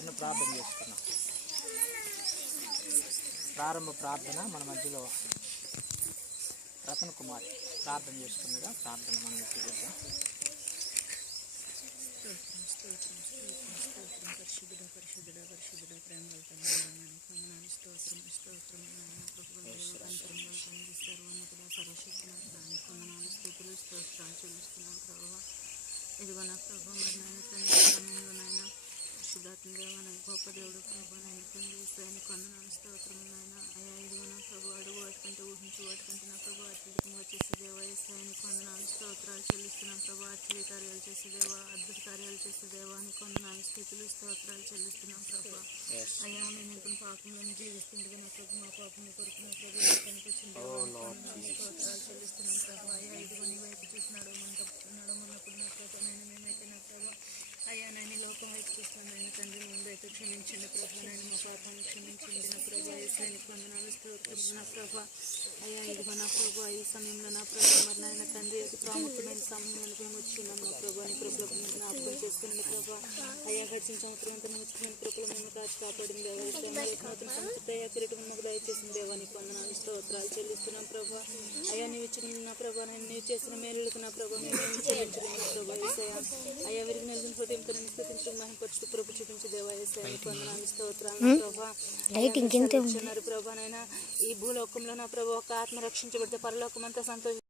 చిన్న ప్రార్థన చేసుకున్నాం. ప్రారంభ ప్రార్థన మన మధ్యలో రతన్ కుమార్ ప్రార్థన చేసుకున్నగా ప్రార్థన మనం చూద్దాం. పరిశుద్ధుడ పరిశుద్ధుడ పరిశుద్ధుడ ప్రేమల తండ్రి వందనాలు స్తోత్రం స్తోత్రం అంతరంలో తండ్రి సర్వోన్నతుడ సర్వశక్తినాథానికి వందనాలు స్తుతులు స్తోత్రాలు చెల్లిస్తున్నాను ప్రభువా. ఇదిగో నా ప్రభు మరి నాయన తండ్రి సమయంలో నాయన పరిశుద్ధాత్మ దేవ గొప్ప దేవుడు ప్రభు నాయన తండ్రి ఈశ్వరానికి వందనాలు స్తోత్రం నాయన. అయ్యా ఇదిగో నా ప్రభు అడుగు వాటికంటే ఊహించి వాటికంటే నా ప్రభు అత్యధికంగా చేసే దేవ ఈశ్వరానికి వందనాలు స్తోత్రాలు చెల్లిస్తున్నాం ప్రభు. ఆశ్చర్య కార్యాలు చేసే దేవ అద్భుత కార్యాలు చేసే దేవానికి వందనాలు స్థితులు స్తోత్రాలు చెల్లిస్తున్నాం ప్రభు. అయ్యా మేము ఇంకొన్ని పాపంలో జీవిస్తుండగా నా ప్రభు మా పాపం కొరకు నా ప్రభు కనిపించిన వందనాలు స్తోత్రాలు చెల్లిస్తున్నాం ప్రభు. అయ్యా ఇదిగో నీ వైపు చూసి నడమన్నప్పుడు నా ప్రభు నేను మేమైతే నా ప్రభు అయ్యా నేను లోకం వైపు చూస్తాను ఆయన తండ్రి ముందైతే క్షమించండి ప్రభు. నేను మా పాపాన్ని క్షమించండి నా ప్రభు. ఏసానికి వందనాలు స్తోత్రం నా ప్రభు. అయ్యా ఇదిగో నా ప్రభు ఈ సమయంలో నా ప్రభు మరి నాయన తండ్రి అతి ప్రాముఖ్యమైన సమయంలో మేము వచ్చిన్నాం నా ప్రభు. నీ కృపలకు మేము జ్ఞాపకం చేసుకుని ప్రభు. అయ్యా గడిచిన సంవత్సరం అంతా ముఖ్యమైన కృపలు మేము కాచి కాపాడింది నూతన సంవత్సరం అయ్యా కిరీటం మాకు దయచేసిన దేవానికి వందనాలు స్తోత్రాలు చెల్లిస్తున్నాం ప్రభు. అయ్యా నీవు ఇచ్చిన నా ప్రభు నేను నీవు చేసిన మేలులకు నా ప్రభు మేము చెల్లించలేము నా ప్రభు. ఏసయ్యా అయ్యా విరిగి నిలిచిన ఫోటో స్థితించడం మహిమపరుస్తూ ప్రభు చూపించి దేవా ఏసయ్యానికి వందనాలు స్తోత్రాలు ప్రభా. ప్రభానైనా ఈ భూలోకంలో నా ప్రభు ఒక ఆత్మ రక్షించబడితే పరలోకం అంతా సంతోషం